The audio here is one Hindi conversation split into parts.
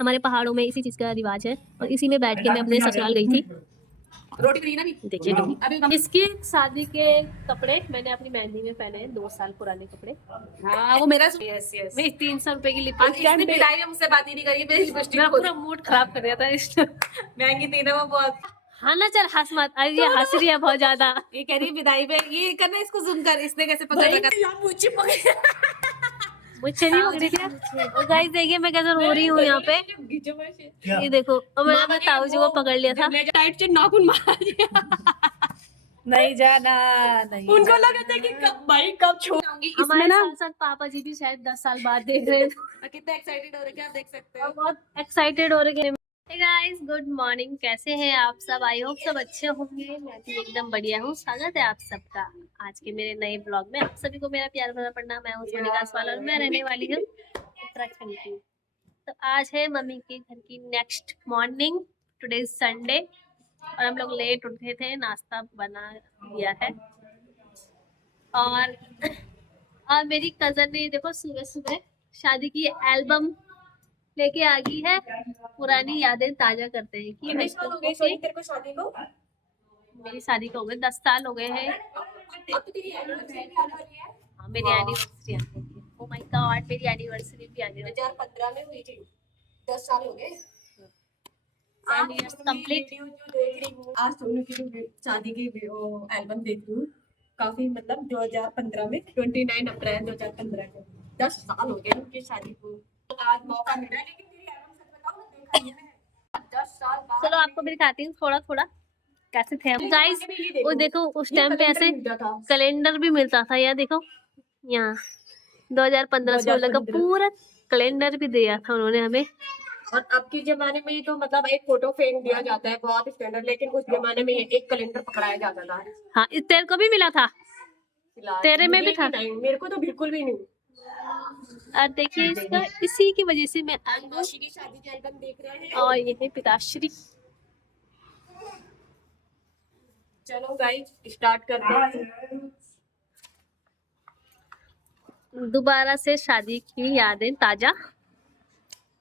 हमारे पहाड़ों में इसी चीज का रिवाज है और इसी में बैठ के मैं अपने ससुराल गई थी। रोटी बनी ना भी देखिए अभी इसकी शादी के कपड़े मैंने अपनी मेहंदी में पहने हैं, 2 साल पुराने कपड़े। हाँ वो मेरा यस यस मैं 300 रुपए की लिपस्टिक इसने विदाई में मुझसे बात ही नहीं करी, मेरी लिपस्टिक मेरा पूरा मूड खराब कर दिया था इसने। महंगी थी ना वो बहुत। हाँ ना चल हंस मत, अरे ये हंस रही है बहुत ज्यादा। ये कह रही है विदाई में ये करना, इसको जूम कर, इसने कैसे पकड़ रखा मुझे पकड़ मुझसे नहीं पकड़ी थी। और गाइस देखिए मैं कैसे रो रही हूँ यहाँ पे, ये देखो। और मैंने ताऊ जी को पकड़ लिया था, टाइट से नाखून मार दिया। नहीं जाना नहीं, उनको लगा था कि कब भाई कब छोड़ूंगी। हमारे साथ साथ पापा जी भी शायद 10 साल बाद देख रहे थे। कितना एक्साइटेड हो रहे हैं आप देख सकते हो, बहुत एक्साइटेड हो रहे हैं। हे गाइस गुड मॉर्निंग, कैसे हैं आप सब? आई होप सब अच्छे होंगे, मैं भी एकदम बढ़िया हूँ। स्वागत है आप सबका आज के मेरे नए ब्लॉग में। आप सभी को मेरा प्यार भरा प्रणाम। मैं हूँ सोनिका सवाल और मैं रहने वाली हूँ उत्तराखंड की। तो आज है मम्मी के घर की नेक्स्ट मॉर्निंग, टुडे संडे, और हम लोग लेट उठे थे, नाश्ता बना लिया है। और मेरी कजन ने देखो सुबह सुबह शादी की एल्बम लेके आ गई है, पुरानी यादें ताजा करते हैं कि तेरे को शादी को मेरी शादी को हो गए 10 साल हो गए हैं। अब तो तेरी एनिवर्सरी भी आने वाली है। हाँ मेरी एनिवर्सरी आने वाली है। ओह माय गॉड मेरी एनिवर्सरी भी आने वाली है। 2015 में हुई थी, 10 साल हो गए। 10 years कंप्लीट। वीडियो जो देख रही हूँ आज सोनू की जो शादी की एल्बम देख रही हूँ, काफी मतलब 2015 में 29 अप्रैल 2015 को 10 साल हो गए उनकी शादी को। आज मौका मिला है, लेकिन तेरी एल्बम सच बताओ ना देखा ही है 10 साल बाद। चलो आपको भी दिखाती हूँ थोड़ा थोड़ा कैसे थे हम गाइस। वो देखो उस टाइम पे ऐसे कैलेंडर भी मिलता था, यार देखो यहाँ 2015-16 का पूरा कैलेंडर भी दिया था उन्होंने हमें। और अब के जमाने में तो मतलब एक फोटो फ्रेम दिया जाता है बहुत स्टैंडर्ड, लेकिन उस जमाने में एक कैलेंडर पकड़ाया जाता था। हाँ तेरे को भी मिला था, तेरे में भी था? नहीं मेरे को तो बिल्कुल भी नहीं। और देखिए इसका इसी की वजह से मैं की शादी के एल्बम देख रहे हैं। और ये है पिताश्री। चलो गाइस स्टार्ट करते हैं दोबारा से शादी की यादें ताजा।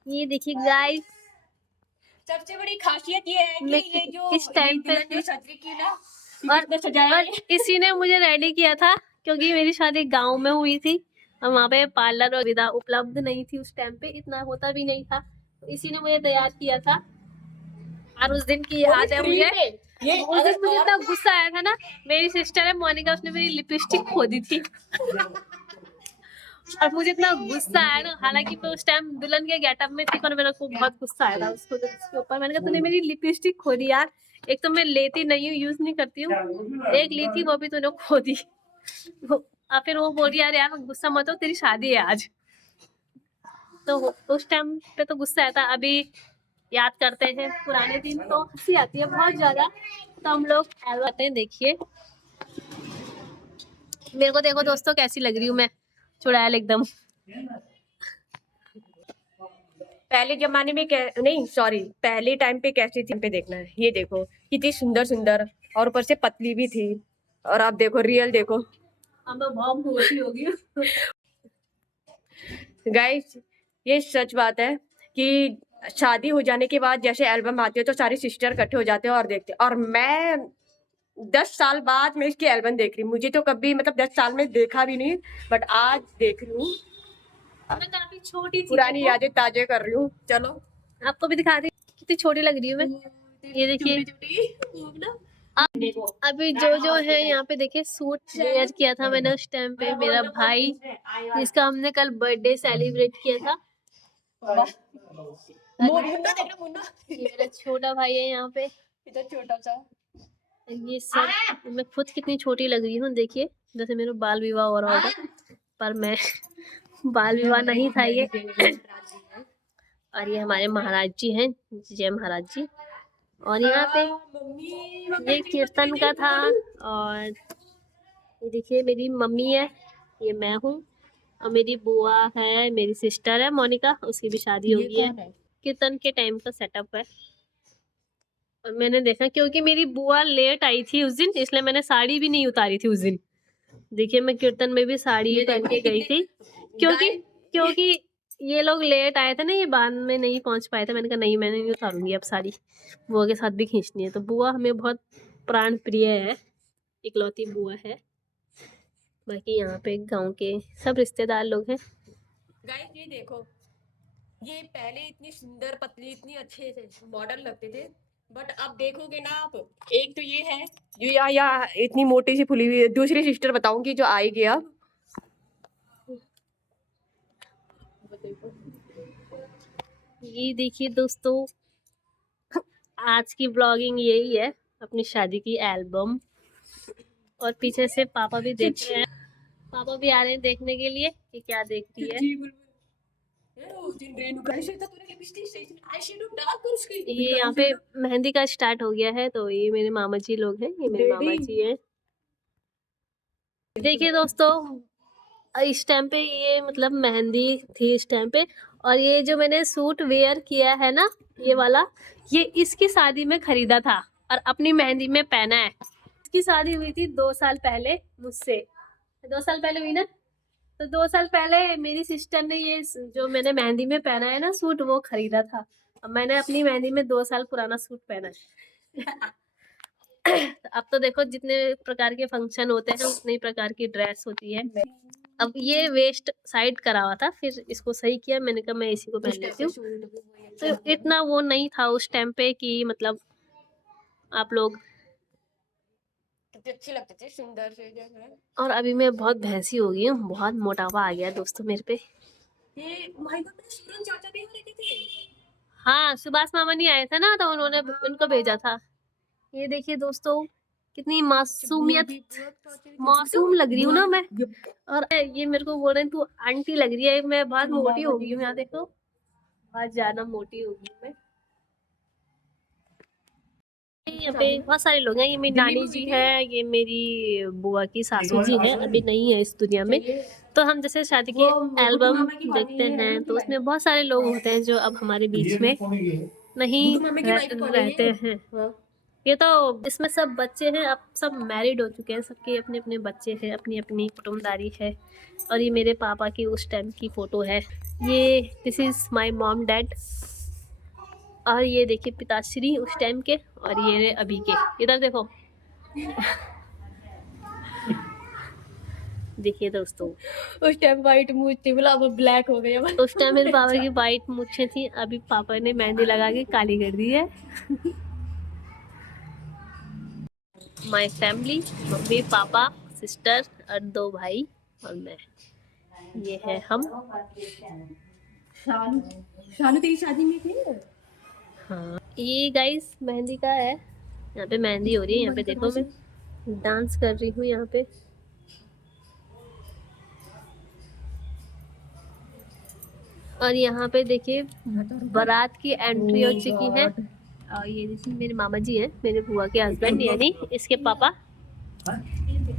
ये देखिए गाइस सबसे बड़ी खासियत ये है कि ये जो इस टाइम पे सजरी की ना और इसी ने मुझे रेडी किया था, क्योंकि मेरी शादी गांव में हुई थी और वहाँ पे पार्लर और विदा उपलब्ध नहीं थी उस टाइम पे, इतना होता भी नहीं था, तो इसी ने मुझे तैयार किया था। और उस दिन की याद है मुझे, उस दिन मुझे इतना गुस्सा आया था ना, मेरी सिस्टर है मोनिका, उसने मेरी लिपस्टिक खो दी थी और मुझे इतना गुस्सा आया ना, हालांकि मैं उस टाइम दुल्हन के गेटअप में थी, पर मेरे को बहुत गुस्सा आया था उसको उसके ऊपर। मैंने कहा तूने मेरी लिपस्टिक खो दी यार, एक तो मैं लेती नहीं हूँ, यूज नहीं करती हूँ, एक ली थी वो भी तूने खो दी। और फिर वो बोल रही यार यार गुस्सा मत हो, तेरी शादी है आज। तो उस टाइम पे तो गुस्सा आया था। अभी याद करते हैं पुराने दिन तो हंसी आती है बहुत ज्यादा। तो हम लोग आते हैं, देखिए मेरे को देखो दोस्तों कैसी लग रही हूँ मैं, चुड़ैल एकदम। पहले जमाने में नहीं सॉरी पहले टाइम पे कैसी थी पे देखना है। ये देखो कितनी सुंदर सुंदर, और ऊपर से पतली भी थी। और आप देखो रियल देखो, बहुत मोटी हो गई गाइस। ये सच बात है कि शादी हो जाने के बाद जैसे एल्बम आती है तो सारी सिस्टर इकट्ठे हो जाते हैं और देखते हैं। और मैं 10 साल बाद मैं इसकी एल्बम देख रही हूँ। मुझे तो कभी मतलब 10 साल में देखा भी नहीं, बट आज देख रही हूँ। मैं काफी छोटी थी, पुरानी यादें ताजे कर रही हूँ। चलो आपको भी दिखा दी कितनी छोटी लग रही हूँ मैं। ये देखिए अभी जो है यहाँ पे देखिए सूट वेयर किया था मैंने उस टाइम पे, मेरा भाई जिसका हमने कल बर्थडे सेलिब्रेट किया था। ये मेरा छोटा भाई है यहाँ पे, इधर छोटा सा। ये सब मैं खुद कितनी छोटी लग रही हूँ, देखिए जैसे मेरा बाल विवाह हो रहा होगा, पर मैं बाल विवाह नहीं था ये। और ये हमारे महाराज जी हैं, जय महाराज जी। और यहाँ पे ये कीर्तन का था। और ये देखिए मेरी मम्मी है, ये मैं हूँ, और मेरी बुआ है, मेरी सिस्टर है मोनिका, उसकी भी शादी हो गई है। कीर्तन के टाइम का सेटअप है। और मैंने देखा क्योंकि मेरी बुआ लेट आई थी उस दिन, इसलिए मैंने साड़ी भी नहीं उतारी थी उस दिन। देखिए मैं कीर्तन में भी साड़ी पहन के गई थी, क्योंकि ये लोग लेट आए थे ना, ये बाद में नहीं पहुंच पाए थे। मैंने कहा नहीं, मैंने नहीं उतारूंगी अब साड़ी, बुआ के साथ भी खींचनी है। तो बुआ हमें बहुत प्राण प्रिय है, इकलौती बुआ है। बाकी यहाँ पे गांव के सब रिश्तेदार लोग हैं। गाइस ये देखो, ये पहले इतनी सुंदर पतली इतनी अच्छे से मॉडल लगते थे, बट अब देखोगे ना आप, एक तो ये है जो या इतनी मोटी सी फुली हुई है। दूसरी सिस्टर बताऊंगी जो आएगी अब। ये देखिए दोस्तों, आज की ब्लॉगिंग यही है, अपनी शादी की एल्बम। और पीछे से पापा भी देख रहे हैं, पापा भी आ रहे हैं देखने के लिए कि क्या देखती है। ये यहाँ पे मेहंदी का स्टार्ट हो गया है। तो ये मेरे मामा जी लोग हैं, ये मेरे मामा जी हैं। देखिए दोस्तों, इस टाइम पे ये मतलब मेहंदी थी इस टाइम पे। और ये जो मैंने सूट वेयर किया है ना, ये वाला, ये इसकी शादी में खरीदा था और अपनी मेहंदी में पहना है। इसकी शादी हुई थी 2 साल पहले मुझसे, 2 साल पहले हुई ना। तो 2 साल पहले मेरी सिस्टर ने ये जो मैंने मेहंदी में पहना है ना सूट, वो खरीदा था। अब मैंने अपनी मेहंदी में 2 साल पुराना सूट पहना है। अब तो देखो, जितने प्रकार के फंक्शन होते हैं उतने ही प्रकार की ड्रेस होती है। अब ये वेस्ट साइड करा हुआ था, फिर इसको सही किया। मैंने कहा मैं इसी को पहन लेती हूँ। तो इतना वो नहीं था उस टाइम पे कि मतलब आप लोग, अच्छे लगते थे, सुंदर से जैसे। और अभी मैं बहुत भैंसी हो गई हूँ, बहुत मोटापा आ गया दोस्तों मेरे पे। ये भाई को मेरे सूरज चाचा भी हो रहे थे। हाँ, सुभाष मामा नहीं आए थे ना, तो उन्होंने उनको भेजा था। ये देखिए दोस्तों, कितनी मासूम लग रही हूँ ना मैं। और ये मेरे को बोल रहे हैं तू आंटी लग रही है। मैं बहुत मोटी हो गई हूँ, यहाँ देखो, बहुत ज्यादा मोटी हो गई हूँ मैं। यहाँ पे बहुत सारे लोग हैं। ये मेरी नानी जी है, ये मेरी बुआ की सासू जी है, अभी नहीं है इस दुनिया में। तो हम जैसे शादी की एल्बम देखते हैं तो उसमें बहुत सारे लोग होते हैं जो अब हमारे बीच में नहीं रहते हैं। ये तो इसमें सब बच्चे हैं, अब सब मैरिड हो चुके हैं, सबके अपने अपने बच्चे हैं, अपनी अपनी कुटुम्बदारी है। और ये मेरे पापा की उस टाइम की फोटो है। ये this is my mom dad. और ये देखिए पिताश्री उस टाइम के, और ये अभी के। इधर देखो। देखिए दोस्तों, उस टाइम वाइट मूछ थी, बोला अब ब्लैक हो गई। उस टाइम मेरे पापा की वाइट मूछें थी, अभी पापा ने मेहंदी लगा के काली कर दी है। My family, mummy papa sister और 2 भाई और मैं, ये है हम। शानू, शानू तेरी शादी में थे। हाँ, ये गाइस मेहंदी का है। यहाँ पे मेहंदी हो रही है, यहाँ पे देखो मैं डांस कर रही हूँ यहाँ पे। और यहाँ पे देखिए बारात की एंट्री हो चुकी है। और ये देखिए मेरे मामा जी हैं, मेरे बुआ के हस्बैंड यानी इसके पापा।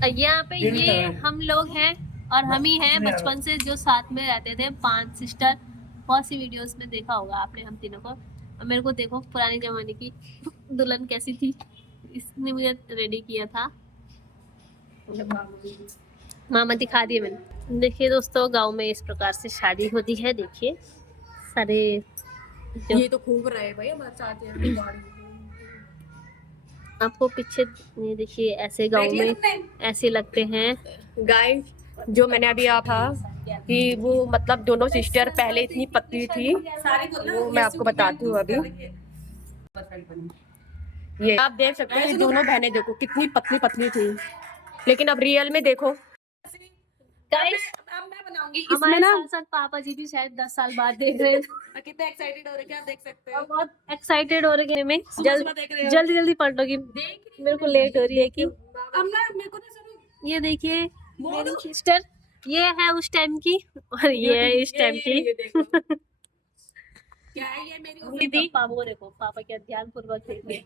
यहाँ पे ये हम लोग हैं, और हम ही हैं बचपन से जो साथ में रहते थे, 5 सिस्टर। बहुत सी वीडियोस में देखा होगा आपने हम तीनों को। और मेरे को देखो पुराने जमाने की दुल्हन कैसी थी, इसने मुझे रेडी किया था। मामा दिखा दिए मैंने। देखिए दोस्तों, गांव में इस प्रकार से शादी होती है। देखिए सारे ये तो खूब रहे भाई हमारे साथ है। आपको पीछे ये देखिए, ऐसे गांव में ऐसे लगते हैं। गाइस, जो मैंने अभी था कि वो मतलब दोनों सिस्टर पहले इतनी पतली थी, वो मैं आपको बताती हूँ अभी। ये आप देख सकते हैं, दोनों बहनें देखो कितनी पतली पतली थी, लेकिन अब रियल में देखो। गाइस, मैं बनाऊंगी हमारे साथ साथ पापा जी भी शायद 10 साल बाद देख रहे हैं। कितना एक्साइटेड हो रहे हैं, आप देख सकते हो। बहुत एक्साइटेड हो रहे हैं। मैं जल्दी जल्दी पढ़ लो कि मेरे को लेट हो रही है कि मेरे को ना ये देखिए मेरी सिस्टर, ये है उस टाइम की और ये है इस टाइम की। क्या है ये मेरी दीदी, पापा को देखो, पापा क्या ध्यान पूर्वक देख रहे हैं।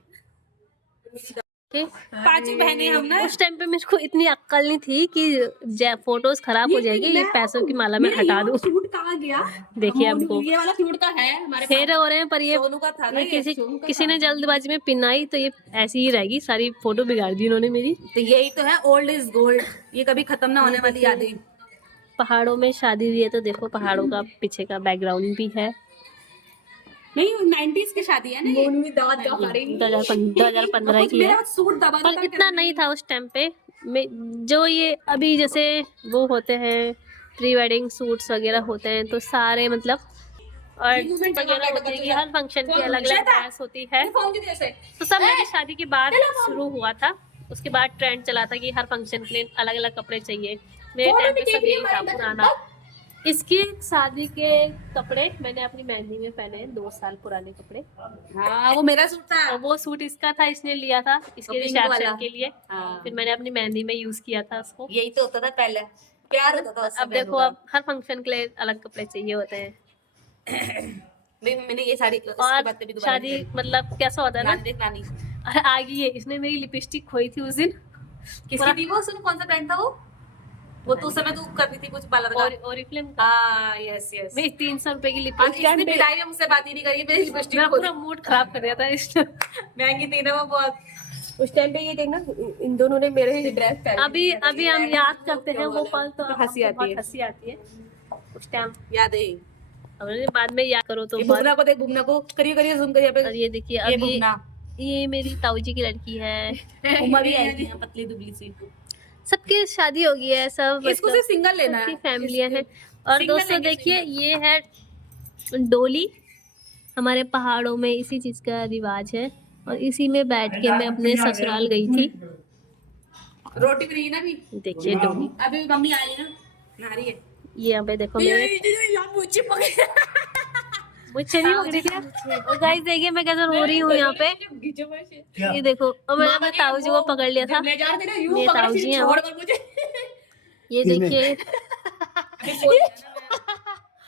5 बहनें हम ना। उस टाइम पे मेरे को इतनी अक्ल नहीं थी कि फोटोज खराब हो जाएगी, ये पैसों की माला में हटा दूं। सूट कहाँ गया? देखिए हमको ये वाला सूट का है हमारे फेरे हो रहे हैं, पर ये सोनू का था ना, ये किसी ने जल्दबाजी में पिनाई, तो ये ऐसी ही रहेगी। सारी फोटो बिगाड़ दी उन्होंने मेरी। तो यही तो है, ओल्ड इज गोल्ड, ये कभी खत्म ना होने वाली यादें। पहाड़ों में शादी हुई है तो देखो पहाड़ों का पीछे का बैकग्राउंड भी है। नहीं 90s की शादी है ना ये। 2015 की है, मेरा सूट दबा पर इतना नहीं था उस टाइम पे। जो ये अभी जैसे वो होते हैं प्री वेडिंग सूट्स वगैरह होते हैं तो सारे मतलब और वगैरह होती है कि हर फंक्शन की अलग अलग ड्रेस होती है, तो सब मेरी शादी के बाद शुरू हुआ था। उसके बाद ट्रेंड चला था कि हर फंक्शन के लिए अलग अलग कपड़े चाहिए। मेरे टाइम पे सब यही था पुराना। इसकी शादी के कपड़े मैंने अपनी मेहंदी में पहने हैं, 2 साल पुराने कपड़े। हाँ वो मेरा सूट था। और वो सूट इसका था, इसने लिया था इसके पिंक वाला। रिसेप्शन के लिए। हाँ। फिर मैंने अपनी मेहंदी में यूज किया था उसको। यही तो होता था पहले, प्यार होता था। अब देखो अब हर फंक्शन के लिए अलग कपड़े चाहिए होते हैं। मैंने ये साड़ी और शादी मतलब कैसा होता है ना, देख नानी अरे आ गई है, इसने मेरी लिपस्टिक खोई थी उस दिन। किसकी थी वो? सुन कौन सा ब्रांड था वो तो उस समय तू कर रही थी कुछ पार्लर का। ओरिफ्लेम का। हाँ यस यस। मेरी 300 रुपए की इसने लिपस्टिक विदाई में मुझसे बात ही नहीं करी, मेरी लिपस्टिक मेरा पूरा मूड खराब कर दिया था इसने। महंगी थी ना वो बहुत। उस टाइम पे ये देखना इन दोनों ने मेरे ही ड्रेस पहनी। अभी हम याद करते हैं वो पल तो हंसी आती है। हंसी आती है उस टाइम। याद है। हमने बाद में याद करो तो बुगना को देख, बुगना को करिए करिए जूम करिए पे। और ये देखिए ये अब बुगना ये मेरी ताऊ जी की लड़की है। उमा भी आई थी पतली दुबली सी। सबकी शादी हो गई है, सब इसको सिर्फ सिंगल लेना है। सबकी फैमिलियां हैं। और सिंगल दोस्तों लेंगे, देखिए ये है डोली। हमारे पहाड़ों में इसी चीज का रिवाज है और इसी में बैठ के मैं अपने ससुराल गई थी। रोटी भी नहीं ना भी। देखिए डोली, अभी मम्मी आ रही है ना, आ रही है। ये यहाँ पे देखो मेरे मुझे नहीं पकड़ी थी। और गाइस देखिए मैं कैसे रो रही हूँ यहाँ पे। ये देखो और मैंने अपने ताऊ जी को पकड़ लिया था। ले जा रहे थे ना यूं ये पकड़ ताऊ के जी हैं छोड़ कर मुझे। ये देखिए।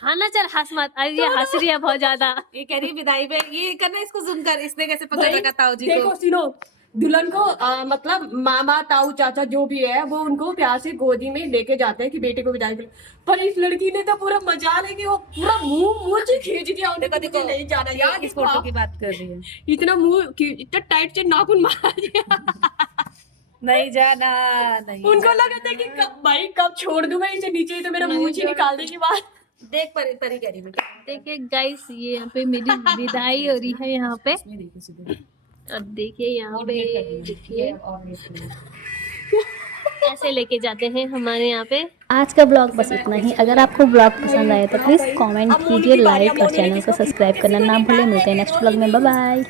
हाँ ना चल हंस मत, अरे ये हंस रही है बहुत ज्यादा। ये कह रही है विदाई में ये करना, इसको जूम कर, इसने कैसे पकड़ रखा ताऊ जी को। देखो सुनो, दुल्हन को मतलब मामा ताऊ चाचा जो भी है वो उनको प्यार से गोदी में लेके जाते हैं कि बेटे को विदाई के लिए। पर इस लड़की ने तो पूरा मजा लेके वो पूरा मुंह से खींच दिया। देखो देखो नहीं जाना यार, इस फोटो की बात कर रही है। इतना मुंह इतना टाइट से नाखून मार दिया। नहीं जाना नहीं। उनको लगा था कि भाई कब छोड़ दूंगा इसे नीचे, तो मेरा मुंह ही निकाल देगी बात। देख पर तरी कह रही मैं। देखिए गाइस ये यहाँ पे मेरी विदाई हो रही है यहाँ पे। अब देखिए यहाँ पे देखिए ऐसे लेके जाते हैं हमारे यहाँ पे। आज का ब्लॉग बस इतना ही। अगर आपको ब्लॉग पसंद आए तो प्लीज़ कमेंट कीजिए, लाइक और चैनल को सब्सक्राइब करना ना भूलें। मिलते हैं नेक्स्ट ब्लॉग में। Bye bye.